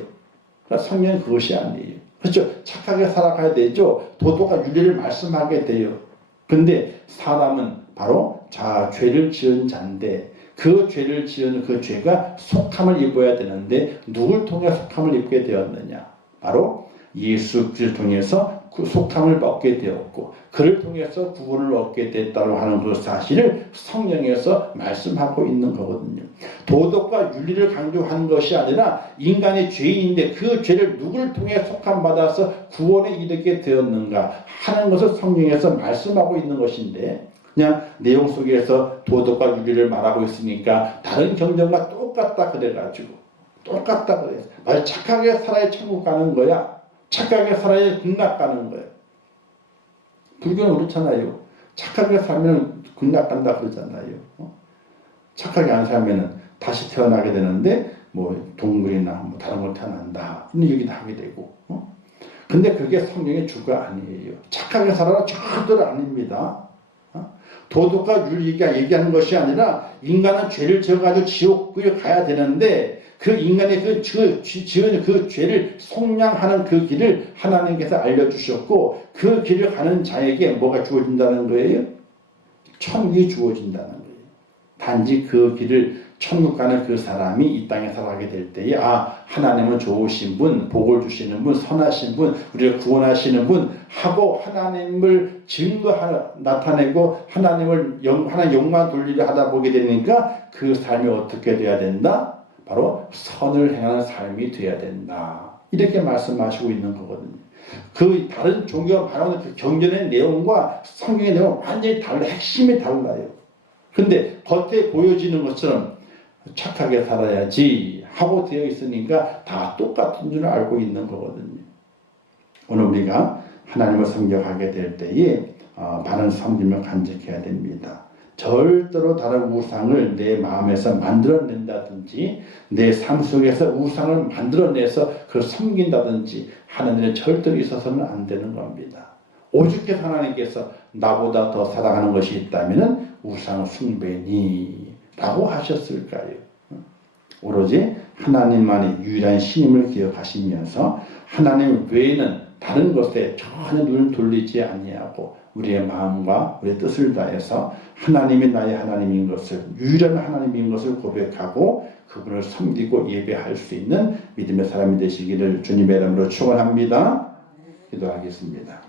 그러나 성경은 그것이 아니에요. 그렇죠? 착하게 살아가야 되죠. 도덕과 윤리를 말씀하게 돼요. 근데 사람은 바로 죄를 지은 자인데 그 죄를 지은 그 죄가 속함을 입어야 되는데 누굴 통해 속함을 입게 되었느냐? 바로 예수 그리스도를 통해서 그 속함을 얻게 되었고 그를 통해서 구원을 얻게 됐다고 하는 그 사실을 성경에서 말씀하고 있는 거거든요. 도덕과 윤리를 강조한 것이 아니라 인간의 죄인인데 그 죄를 누굴 통해 속함받아서 구원에 이르게 되었는가 하는 것을 성경에서 말씀하고 있는 것인데 그냥 내용 속에서 도덕과 윤리를 말하고 있으니까 다른 경전과 똑같다 그래가지고 똑같다 그래서 말 착하게 살아야 천국 가는 거야. 착하게 살아야 극락 가는 거예요. 불교는 그렇잖아요. 착하게 살면 극락 간다 그러잖아요. 착하게 안 살면 다시 태어나게 되는데 뭐 동물이나 뭐 다른 걸 태어난다. 이런 얘기도 하게 되고. 근데 그게 성경의 주가 아니에요. 착하게 살아라 절대로 아닙니다. 도덕과 윤리가 얘기하는 것이 아니라 인간은 죄를 지어가지고 지옥에 가야 되는데 그 인간의 지은 그 죄를 속량하는 그 길을 하나님께서 알려주셨고 그 길을 가는 자에게 뭐가 주어진다는 거예요? 천국이 주어진다는 거예요. 단지 그 길을 천국 가는 그 사람이 이 땅에 살아가게 될 때에 하나님은 좋으신 분, 복을 주시는 분, 선하신 분, 우리를 구원하시는 분 하고 하나님을 나타내고 하나님 영광 돌리려 하다 보게 되니까 그 삶이 어떻게 돼야 된다? 바로 선을 행하는 삶이 돼야 된다. 이렇게 말씀하시고 있는 거거든요. 그 다른 종교가 말하는 그 경전의 내용과 성경의 내용은 완전히 달라요. 핵심이 달라요. 근데 겉에 보여지는 것처럼 착하게 살아야지 하고 되어 있으니까 다 똑같은 줄 알고 있는 거거든요. 오늘 우리가 하나님을 섬겨가게 될 때에 바른 섬김을 간직해야 됩니다. 절대로 다른 우상을 내 마음에서 만들어낸다든지 내 삶 속에서 우상을 만들어내서 그걸 섬긴다든지 하는 일은 절대로 있어서는 안 되는 겁니다. 오죽해서 하나님께서 나보다 더 사랑하는 것이 있다면 우상 숭배니 라고 하셨을까요? 오로지 하나님만이 유일한 신임을 기억하시면서 하나님 외에는 다른 것에 전혀 눈을 돌리지 아니하고 우리의 마음과 우리의 뜻을 다해서 하나님이 나의 하나님인 것을, 유일한 하나님인 것을 고백하고 그분을 섬기고 예배할 수 있는 믿음의 사람이 되시기를 주님의 이름으로 축원합니다. 기도하겠습니다.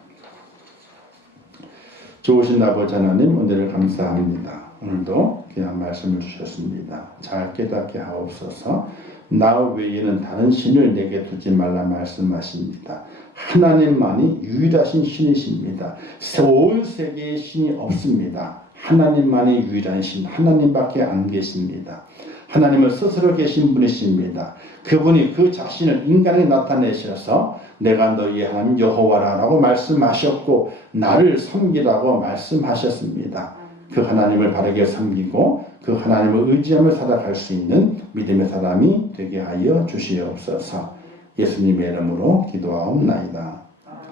좋으신 아버지 하나님, 은혜를 감사합니다. 오늘도 귀한 말씀을 주셨습니다. 잘 깨닫게 하옵소서. 나 외에는 다른 신을 내게 두지 말라 말씀하십니다. 하나님만이 유일하신 신이십니다. 온 세계에 신이 없습니다. 하나님만이 유일한 신, 하나님밖에 안 계십니다. 하나님은 스스로 계신 분이십니다. 그분이 그 자신을 인간에 나타내셔서 내가 너희 하나님 여호와라고 말씀하셨고 나를 섬기라고 말씀하셨습니다. 그 하나님을 바르게 섬기고 그 하나님을 의지하며 살아갈 수 있는 믿음의 사람이 되게 하여 주시옵소서. 예수님의 이름으로 기도하옵나이다.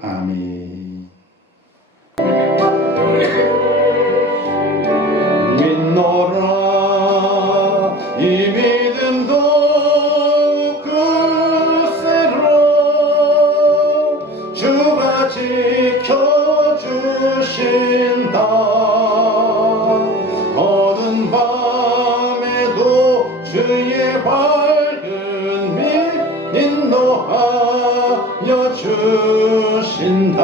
아멘. 믿노라 이 믿음도 굳세로 주가 지켜주신다. 어두운 밤에도 주의 밝은 빛 인도하여 주신다.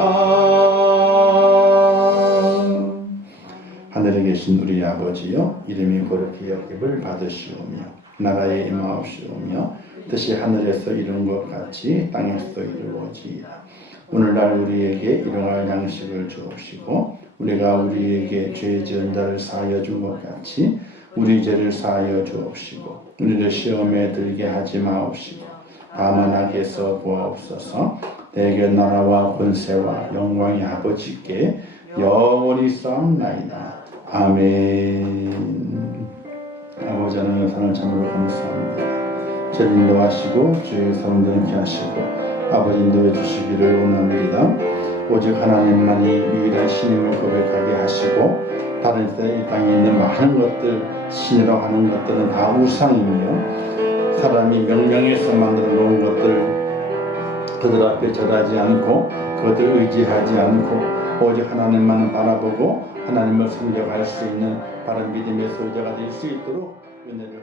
하늘에 계신 우리 아버지여, 이름이 거룩히 여김을 받으시오며 나라에 임하옵시오며 뜻이 하늘에서 이룬 것 같이 땅에서도 이루어지이다. 오늘날 우리에게 일용할 양식을 주옵시고 우리가 우리에게 죄 지은 자를 사하여 준 것 같이 우리 죄를 사하여 주옵시고 우리를 시험에 들게 하지 마옵시고 다만 악에서 구하옵소서. 내게 나라와 권세와 영광이 아버지께 영원히 싸움나이다. 아멘. 아버지 하나님 영상을 참으로 감사합니다. 저를 인도하시고 주의 사람들을 함께 하시고 아버지 인도해 주시기를 원합니다. 오직 하나님만이 유일한 신임을 고백하게 하시고 다른 이 땅에 있는 많은 것들, 신이라고 하는 것들은 다 우상이며 사람이 명령해서 만들어 놓은 것들 그들 앞에 절하지 않고 그들 의지하지 않고 오직 하나님만을 바라보고 하나님을 섬겨갈 수 있는 바른 믿음의 소유자가 될 수 있도록 은혜를